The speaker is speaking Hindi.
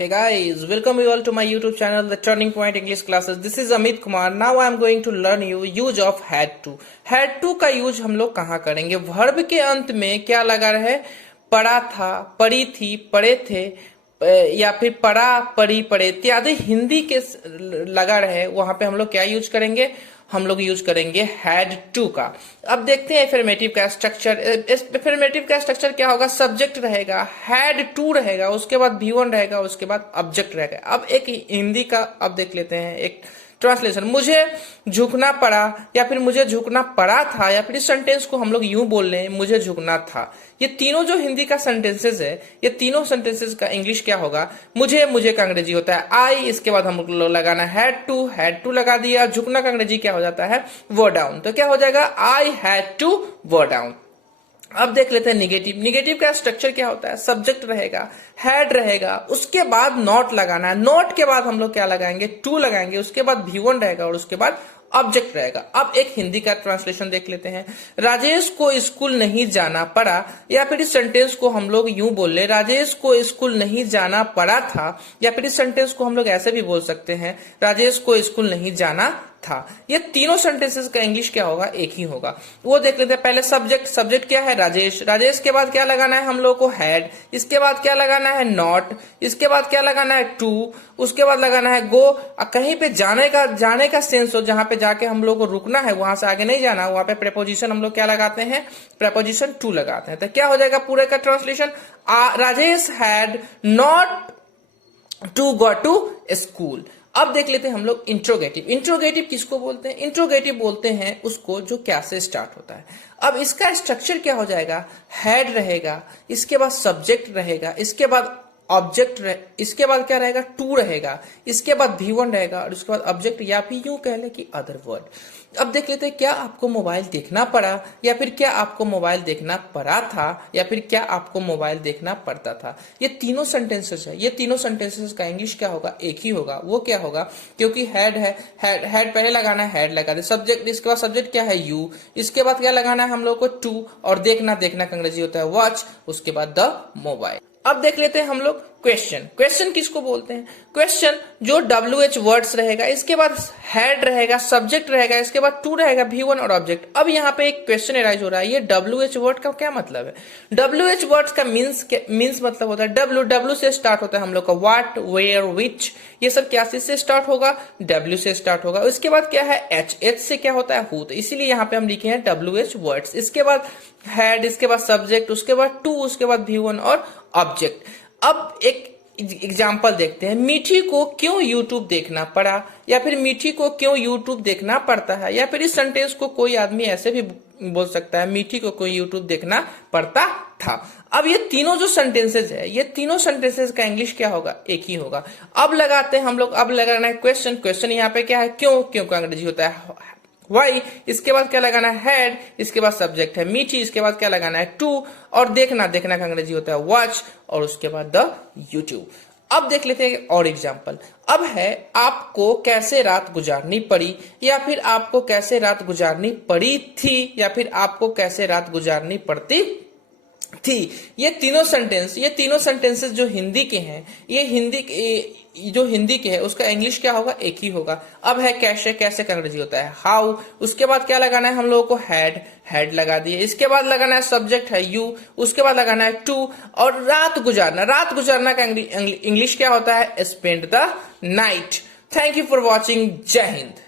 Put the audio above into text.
Hey guys, welcome you all to my YouTube channel, The Turning Point English Classes. This is Amit Kumar. Now I am going to learn you use of had to. Had to का यूज हम लोग कहाँ करेंगे? वर्ब के अंत में क्या लगा रहे? पढ़ा था, पढ़ी थी, पढ़े थे, या फिर पढ़ा, पढ़ी, पढ़े इत्यादि हिंदी के लगा रहे, वहां पे हम लोग क्या यूज करेंगे? हम लोग यूज करेंगे हैड टू का। अब देखते हैं एफर्मेटिव का स्ट्रक्चर। एफर्मेटिव का स्ट्रक्चर क्या होगा? सब्जेक्ट रहेगा, हैड टू रहेगा, उसके बाद V1 रहेगा, उसके बाद ऑब्जेक्ट रहेगा। अब एक हिंदी का अब देख लेते हैं एक ट्रांसलेशन। मुझे झुकना पड़ा या फिर मुझे झुकना पड़ा था, या फिर इस सेंटेंस को हम लोग यूं बोल रहे हैं, मुझे झुकना था। ये तीनों जो हिंदी का सेंटेंसेस है, ये तीनों सेंटेंसेस का इंग्लिश क्या होगा? मुझे का अंग्रेजी होता है आई, इसके बाद हम लोग लगाना हैड टू लगा दिया। झुकना का अंग्रेजी क्या हो जाता है? वो डाउन। तो क्या हो जाएगा? आई हैड टू वो डाउन। अब देख लेते हैं निगेटिव। निगेटिव का स्ट्रक्चर क्या होता है? सब्जेक्ट रहेगा, हैड रहेगा, उसके बाद नॉट लगाना है, नॉट के बाद हम लोग क्या लगाएंगे? टू लगाएंगे, उसके बाद V1 रहेगा और उसके बाद ऑब्जेक्ट रहेगा। अब एक हिंदी का ट्रांसलेशन देख लेते हैं। राजेश को स्कूल नहीं जाना पड़ा, या फिर इस सेंटेंस को हम लोग यूं बोल ले, राजेश को स्कूल नहीं जाना पड़ा था, या फिर इस सेंटेंस को हम लोग ऐसे भी बोल सकते हैं, राजेश को स्कूल नहीं जाना था। ये तीनों सेंटेंसेस का इंग्लिश क्या होगा? एक ही होगा। वो देख लेते हैं। पहले सब्जेक्ट। सब्जेक्ट क्या है? राजेश। राजेश के बाद क्या लगाना है हम लोग को? हैड। इसके बाद क्या लगाना है? नॉट। इसके बाद क्या लगाना है? टू। उसके बाद लगाना है गो। कहीं पे जाने का सेंस हो, जहां पे जाके हम लोग को रुकना है, वहां से आगे नहीं जाना, वहां पे प्रेपोजिशन हम लोग क्या लगाते हैं? प्रेपोजिशन टू लगाते हैं। तो क्या हो जाएगा पूरे का translation? Rajesh had not to go to school. अब देख लेते हैं हम लोग इंट्रोगेटिव। इंट्रोगेटिव किसको बोलते हैं? इंट्रोगेटिव बोलते हैं उसको जो क्या से स्टार्ट होता है। अब इसका स्ट्रक्चर क्या हो जाएगा? हैड रहेगा, इसके बाद सब्जेक्ट रहेगा, इसके बाद ऑब्जेक्ट इसके बाद क्या रहेगा? टू रहेगा, इसके बाद V1 रहेगा और उसके बाद ऑब्जेक्ट, या फिर यूं कह ले कि अदर वर्ड। अब देख लेते हैं। क्या आपको मोबाइल देखना पड़ा, या फिर क्या आपको मोबाइल देखना पड़ा था, या फिर क्या आपको मोबाइल देखना पड़ता था। ये तीनों सेंटेंसेस है। ये तीनों सेंटेंसेस का इंग्लिश क्या होगा? एक ही होगा। वो क्या होगा? क्योंकि हैड है, हैड पहले लगाना है, हैड लगा दे। सब्जेक्ट, इसके बाद सब्जेक्ट क्या है? यू। इसके बाद क्या लगाना है हम लोग को? टू। और देखना का अंग्रेजी होता है वॉच। उसके बाद द मोबाइल। अब देख लेते हैं हम लोग क्वेश्चन। क्वेश्चन किसको बोलते हैं? क्वेश्चन जो WH वर्ड्स रहेगा, इसके बाद हैड रहेगा, सब्जेक्ट रहेगा, इसके बाद टू रहेगा, V1 और ऑब्जेक्ट। अब यहाँ पे एक क्वेश्चन एराइज हो रहा है, ये WH वर्ड का क्या मतलब है? WH वर्ड्स का मीन्स मतलब होता है W से स्टार्ट होता है हम लोग का। व्हाट, वेयर, विच, ये सब क्या से स्टार्ट होगा? W से स्टार्ट होगा। इसके बाद क्या है? H से क्या होता है? हु। तो इसीलिए यहाँ पे हम लिखे हैं WH वर्ड्स। इसके बाद हैड, इसके बाद सब्जेक्ट, उसके बाद टू, उसके बाद V1 और ऑब्जेक्ट। अब एक एग्जाम्पल देखते हैं। मीठी को क्यों यूट्यूब देखना पड़ा, या फिर मीठी को क्यों यूट्यूब देखना पड़ता है, या फिर इस सेंटेंस को कोई आदमी ऐसे भी बोल सकता है, मीठी को कोई यूट्यूब देखना पड़ता था। अब ये तीनों जो सेंटेंसेस है, ये तीनों सेंटेंसेस का इंग्लिश क्या होगा? एक ही होगा। अब लगाते हैं हम लोग। अब लगाना है क्वेश्चन। क्वेश्चन यहाँ पे क्या है? क्यों का अंग्रेजी होता है वाई। इसके बाद क्या लगाना है? हैड। इसके बाद सब्जेक्ट है मीठी। इसके बाद क्या लगाना है? टू। और देखना का अंग्रेजी होता है वॉच। और उसके बाद द यूट्यूब। अब देख लेते हैं और एग्जाम्पल। अब है आपको कैसे रात गुजारनी पड़ी, या फिर आपको कैसे रात गुजारनी पड़ी थी, या फिर आपको कैसे रात गुजारनी पड़ती थी। ये तीनों सेंटेंसेस जो हिंदी के हैं, ये जो हिंदी के है उसका इंग्लिश क्या होगा? एक ही होगा। अब है कैसे का अंग्रेजी होता है हाउ। उसके बाद क्या लगाना है हम लोगों को? हैड लगा दिए। इसके बाद लगाना है सब्जेक्ट है यू। उसके बाद लगाना है टू। और रात गुजारना का इंग्लिश क्या होता है? Spend the night. Thank you for watching. जय हिंद।